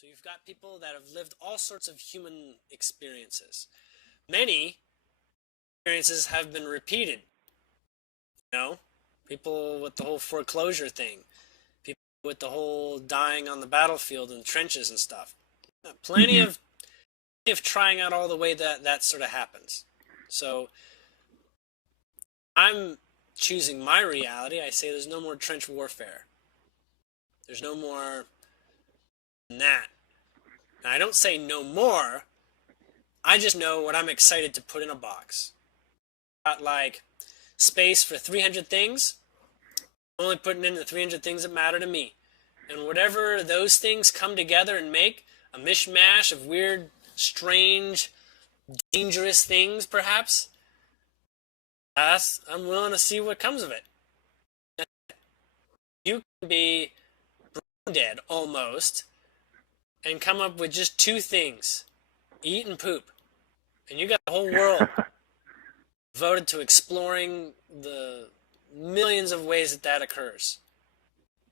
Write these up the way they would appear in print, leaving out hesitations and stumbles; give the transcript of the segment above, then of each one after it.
So you've got people that have lived all sorts of human experiences. Many experiences have been repeated, you know? People with the whole foreclosure thing, people with the whole dying on the battlefield in trenches and stuff. Plenty Mm-hmm. of trying out all the way that sort of happens. So I'm choosing my reality. I say there's no more trench warfare. There's no more than that. Now, I don't say no more. I just know what I'm excited to put in a box. Got like space for 300 things. I'm only putting in the 300 things that matter to me. And whatever those things come together and make, a mishmash of weird, strange, dangerous things, perhaps, I'm willing to see what comes of it. You can be brain dead almost and come up with just two things: eat and poop. And you got the whole world devoted to exploring the millions of ways that occurs.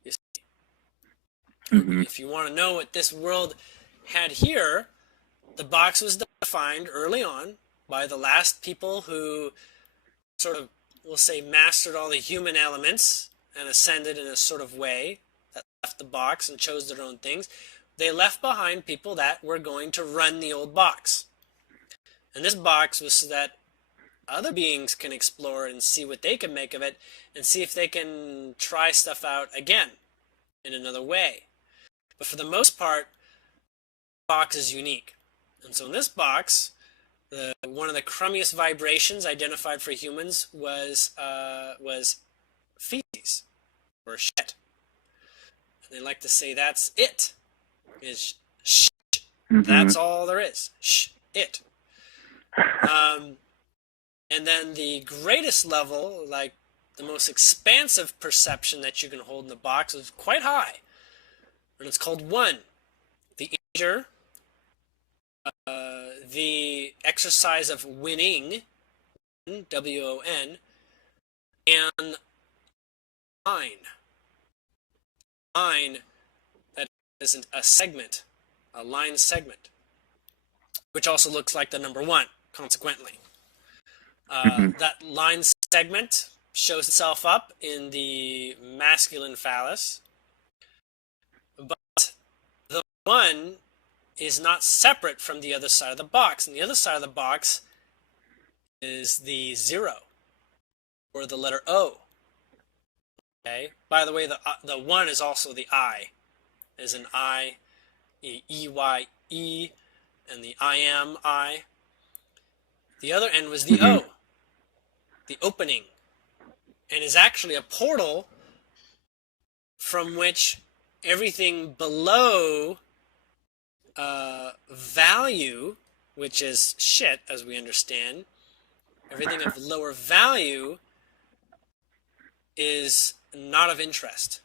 You see? Mm-hmm. If you want to know what this world had here, the box was defined early on by the last people who sort of, we'll say, mastered all the human elements and ascended in a sort of way that left the box and chose their own things. They left behind people that were going to run the old box. And this box was so that other beings can explore and see what they can make of it and see if they can try stuff out again in another way. But for the most part, the box is unique. And so in this box, one of the crummiest vibrations identified for humans was feces or shit. And they like to say that's it. Is shit. Mm-hmm. That's all there is. It. And then the greatest level, like the most expansive perception that you can hold in the box, is quite high. And it's called 1. The integer, the exercise of winning, W-O-N, and line. Line that isn't a segment, a line segment, which also looks like the number 1, consequently. That line segment shows itself up in the masculine phallus, but the 1 is not separate from the other side of the box, and the other side of the box is the 0, or the letter O. Okay. By the way, the 1 is also the I, as in I, E-Y-E, and the I am I. The other end was the O, the opening, and is actually a portal from which everything below value, which is shit, as we understand, everything of lower value is not of interest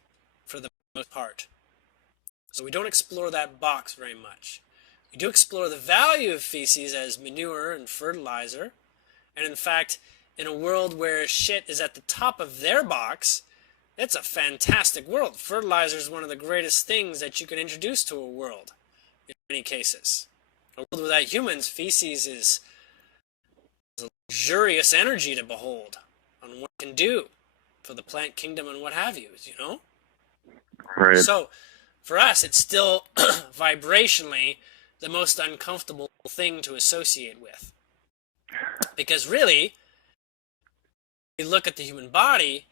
for the most part. So we don't explore that box very much. We do explore the value of feces as manure and fertilizer, and in fact, in a world where shit is at the top of their box, it's a fantastic world. Fertilizer is one of the greatest things that you can introduce to a world, in many cases. A world without humans, feces is a luxurious energy to behold on what it can do for the plant kingdom and what have you, you know? Right. So, for us, it's still vibrationally the most uncomfortable thing to associate with. Because really, we look at the human body,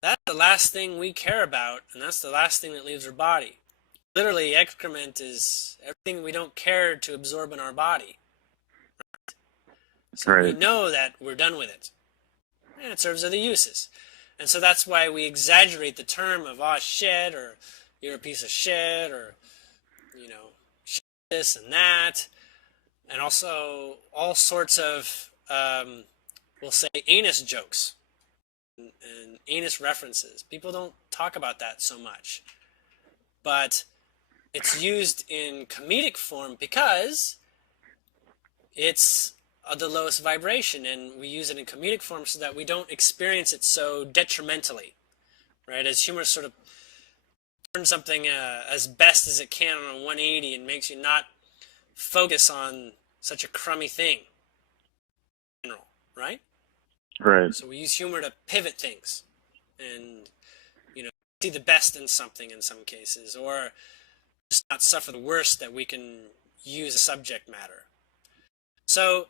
that's the last thing we care about, and that's the last thing that leaves our body. Literally, excrement is everything we don't care to absorb in our body. Right? So we know that we're done with it. And it serves other uses. And so that's why we exaggerate the term of, oh, shit, or you're a piece of shit, or, you know, shit this and that. And also all sorts of, we'll say, anus jokes and anus references. People don't talk about that so much. But it's used in comedic form because it's the lowest vibration, and we use it in comedic form so that we don't experience it so detrimentally, right? As humor sort of turn something as best as it can on a 180 and makes you not focus on such a crummy thing in general, right? Right. So we use humor to pivot things and, see the best in something in some cases, or just not suffer the worst that we can use a subject matter. So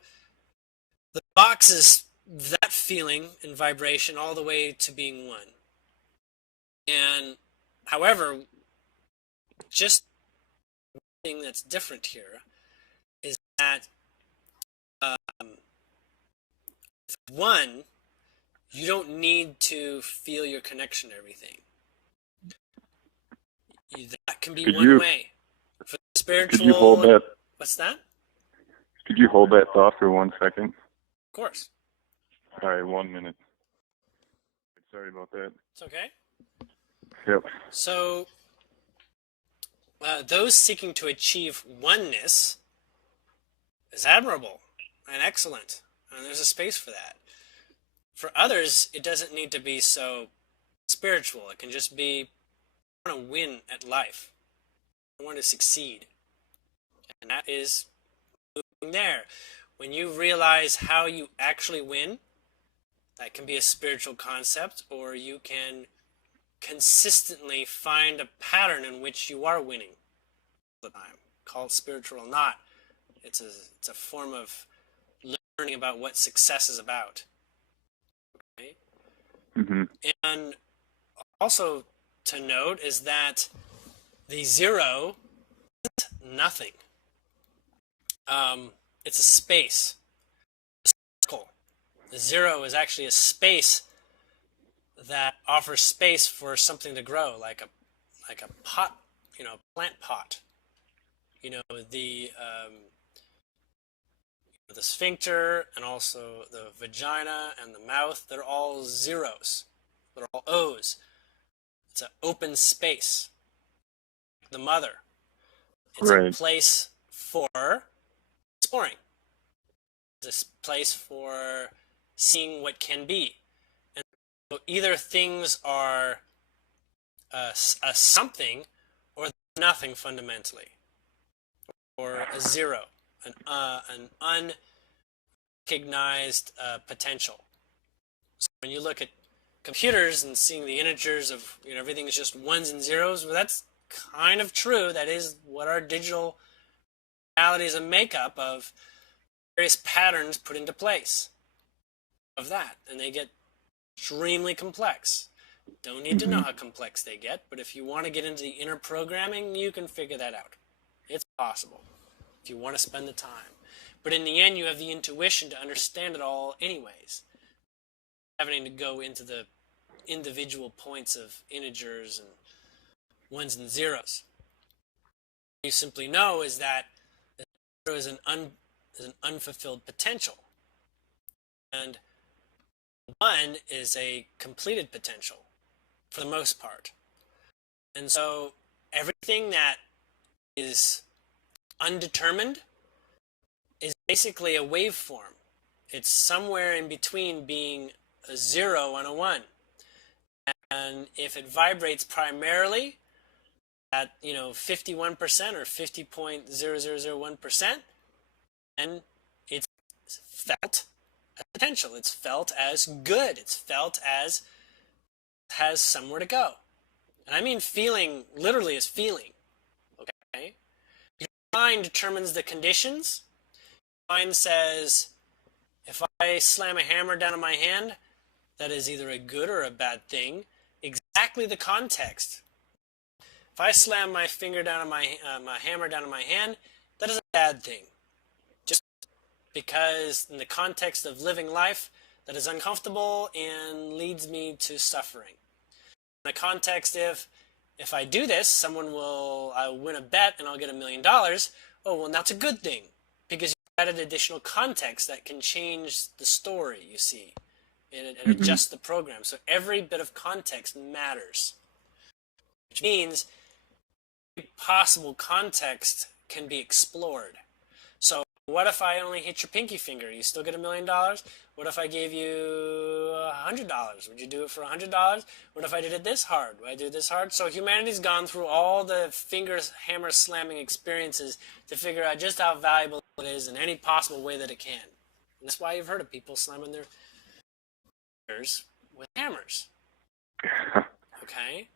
the box is that feeling and vibration all the way to being one. And however, just one thing that's different here is that with one, you don't need to feel your connection to everything. That can be one way. For the spiritual, could you hold that? What's that? Could you hold that thought for 1 second? Of course. All right, 1 minute. Sorry about that. It's okay. Yep. So, those seeking to achieve oneness is admirable and excellent, and there's a space for that. For others, it doesn't need to be so spiritual. It can just be, I want to win at life. I want to succeed. And that is moving there. When you realize how you actually win, that can be a spiritual concept, or you can consistently find a pattern in which you are winning all the time. Call it spiritual or not. It's a form of learning about what success is about. Okay? Mm-hmm. And also to note is that the zero is nothing. It's a space. A circle. The zero is actually a space that offers space for something to grow, like a pot, plant pot. The sphincter and also the vagina and the mouth, they're all zeros. They're all O's. It's an open space. The mother. It's Right. a place for exploring. It's a place for seeing what can be. And so either things are a something or nothing fundamentally. Or a zero, an unrecognized potential. So when you look at computers and seeing the integers of everything is just ones and zeros, well, that's kind of true. That is what our digital reality is, a makeup of various patterns put into place of that, and they get extremely complex. Don't need to know how complex they get, but if you want to get into the inner programming, you can figure that out. It's possible if you want to spend the time. But in the end, you have the intuition to understand it all anyways. Having to go into the individual points of integers and ones and zeros. You simply know is that the zero is an unfulfilled potential. And one is a completed potential for the most part. And so everything that is undetermined is basically a waveform. It's somewhere in between being a 0 and a 1. And if it vibrates primarily at 51% or 50.0001%, then it's felt as potential. It's felt as good. It's felt as has somewhere to go. And I mean feeling literally as feeling. Okay? Your mind determines the conditions. Your mind says, if I slam a hammer down on my hand, that is either a good or a bad thing. Exactly the context. If I slam my finger down on my hammer down on my hand, that is a bad thing. Just because in the context of living life, that is uncomfortable and leads me to suffering. In the context if I do this, I'll win a bet and I'll get $1 million. Oh, well, that's a good thing because you added additional context that can change the story, you see. And adjust the program. So every bit of context matters. Which means every possible context can be explored. So What if I only hit your pinky finger? You still get $1 million? What if I gave you $100? Would you do it for $100? What if I did it this hard? Would I do it this hard? So humanity's gone through all the hammer slamming experiences to figure out just how valuable it is in any possible way that it can. And that's why you've heard of people slamming their fingers with hammers. Okay?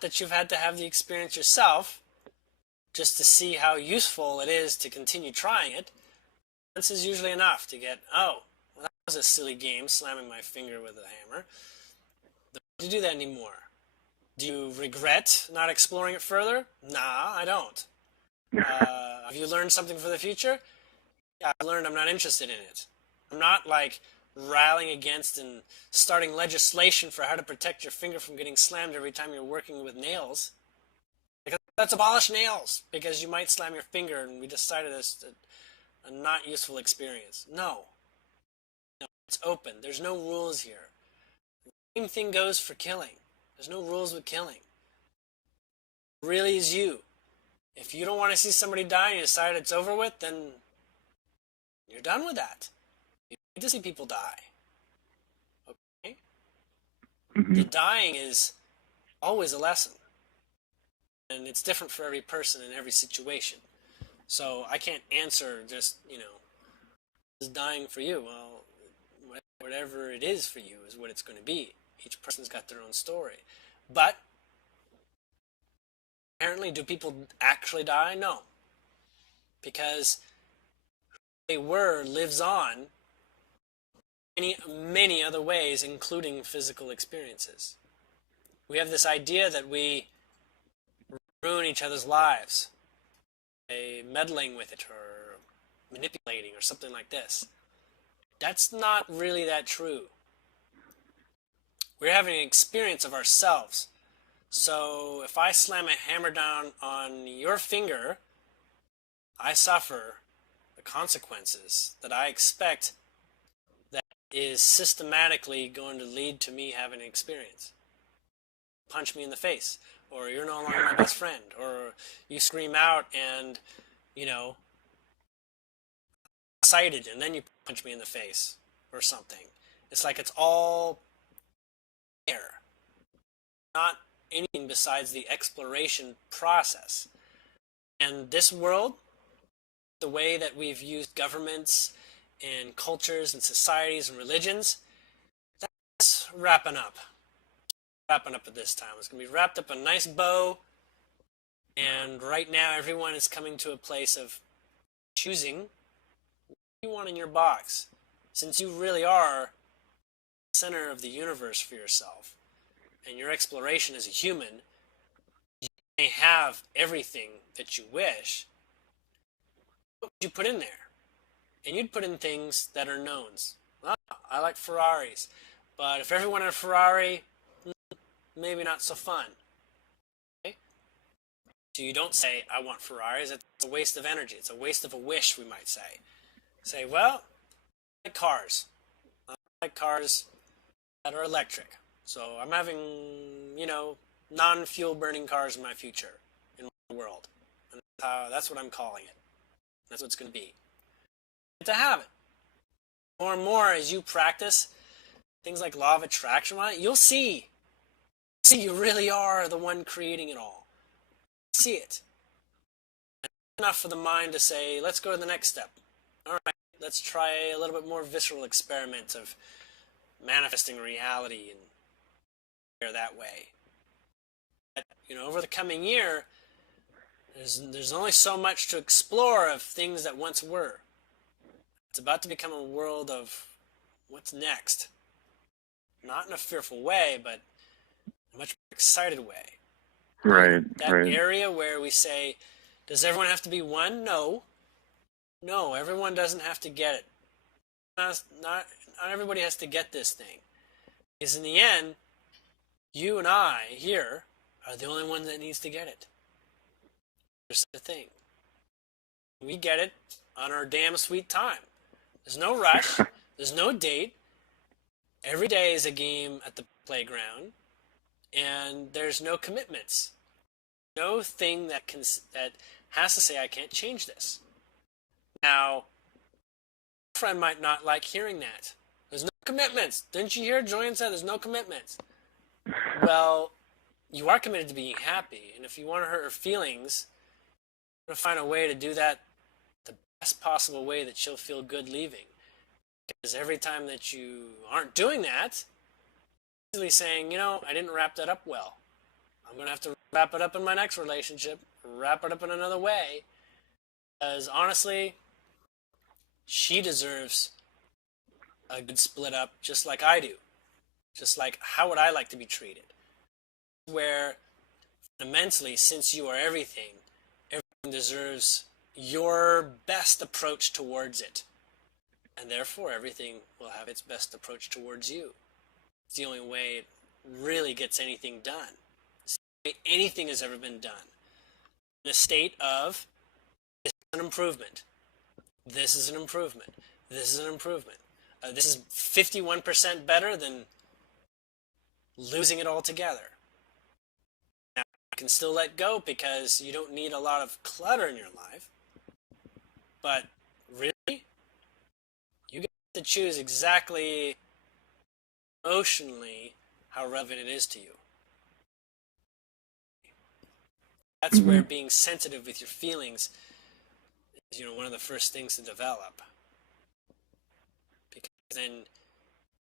That you've had to have the experience yourself just to see how useful it is to continue trying it. This is usually enough to get, oh, well, that was a silly game, slamming my finger with a hammer. Don't you do that anymore. Do you regret not exploring it further? Nah, I don't. Have you learned something for the future? Yeah, I learned I'm not interested in it. I'm not like rallying against and starting legislation for how to protect your finger from getting slammed every time you're working with nails. Let's abolish nails because you might slam your finger and we decided it's a not useful experience. No, it's open. There's no rules here. The same thing goes for killing. There's no rules with killing. It really is you. If you don't want to see somebody die and you decide it's over with, then you're done with that. You need to see people die. Okay? The dying is always a lesson. And it's different for every person in every situation. So I can't answer just, is dying for you? Well, whatever it is for you is what it's going to be. Each person's got their own story. But apparently, do people actually die? No. Because who they were lives on in many other ways, including physical experiences. We have this idea that we ruin each other's lives, meddling with it or manipulating or something like this. That's not really that true. We're having an experience of ourselves. So if I slam a hammer down on your finger, I suffer the consequences that I expect that is systematically going to lead to me having an experience. Punch me in the face. Or you're no longer my best friend, or you scream out and, excited, and then you punch me in the face, or something. It's like it's all there. Not anything besides the exploration process. And this world, the way that we've used governments and cultures and societies and religions, that's wrapping up. At this time. It's going to be wrapped up in a nice bow, and right now everyone is coming to a place of choosing what you want in your box. Since you really are the center of the universe for yourself, and your exploration as a human, you may have everything that you wish. What would you put in there? And you'd put in things that are knowns. Well, I like Ferraris, but if everyone had a Ferrari, maybe not so fun. Okay? So you don't say, I want Ferraris. It's a waste of energy. It's a waste of a wish, we might say. Say, well, I like cars. I like cars that are electric. So I'm having, non-fuel burning cars in my future, in my world. And that's what I'm calling it. That's what it's going to be. And to have it. More and more as you practice things like law of attraction, you'll see you really are the one creating it all. See it. And enough for the mind to say, let's go to the next step. All right, let's try a little bit more visceral experiment of manifesting reality and that way. But, over the coming year, there's only so much to explore of things that once were. It's about to become a world of what's next. Not in a fearful way, but a much more excited way. Right. That area where we say, does everyone have to be one? No. No, everyone doesn't have to get it. Not everybody has to get this thing. Because in the end, you and I here are the only one that needs to get it. There's the thing. We get it on our damn sweet time. There's no rush. There's no date. Every day is a game at the playground. And there's no commitments. No thing that has to say, I can't change this. Now, a friend might not like hearing that. There's no commitments. Didn't you hear Julien said there's no commitments? Well, you are committed to being happy, and if you want to hurt her feelings, you're going to find a way to do that the best possible way that she'll feel good leaving. Because every time that you aren't doing that, you're basically saying, I didn't wrap that up well. I'm going to have to wrap it up in my next relationship, wrap it up in another way. Because honestly, she deserves a good split up just like I do. Just like, how would I like to be treated? Where, fundamentally, since you are everything deserves your best approach towards it. And therefore, everything will have its best approach towards you. It's the only way it really gets anything done. It's the way anything has ever been done. In a state of, this is an improvement. This is an improvement. This is an improvement. This is 51% better than losing it altogether. Now, you can still let go because you don't need a lot of clutter in your life. But really, you get to choose exactly emotionally how relevant it is to you. That's where being sensitive with your feelings is, one of the first things to develop. Because then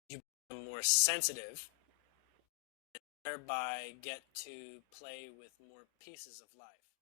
you become more sensitive and thereby get to play with more pieces of life.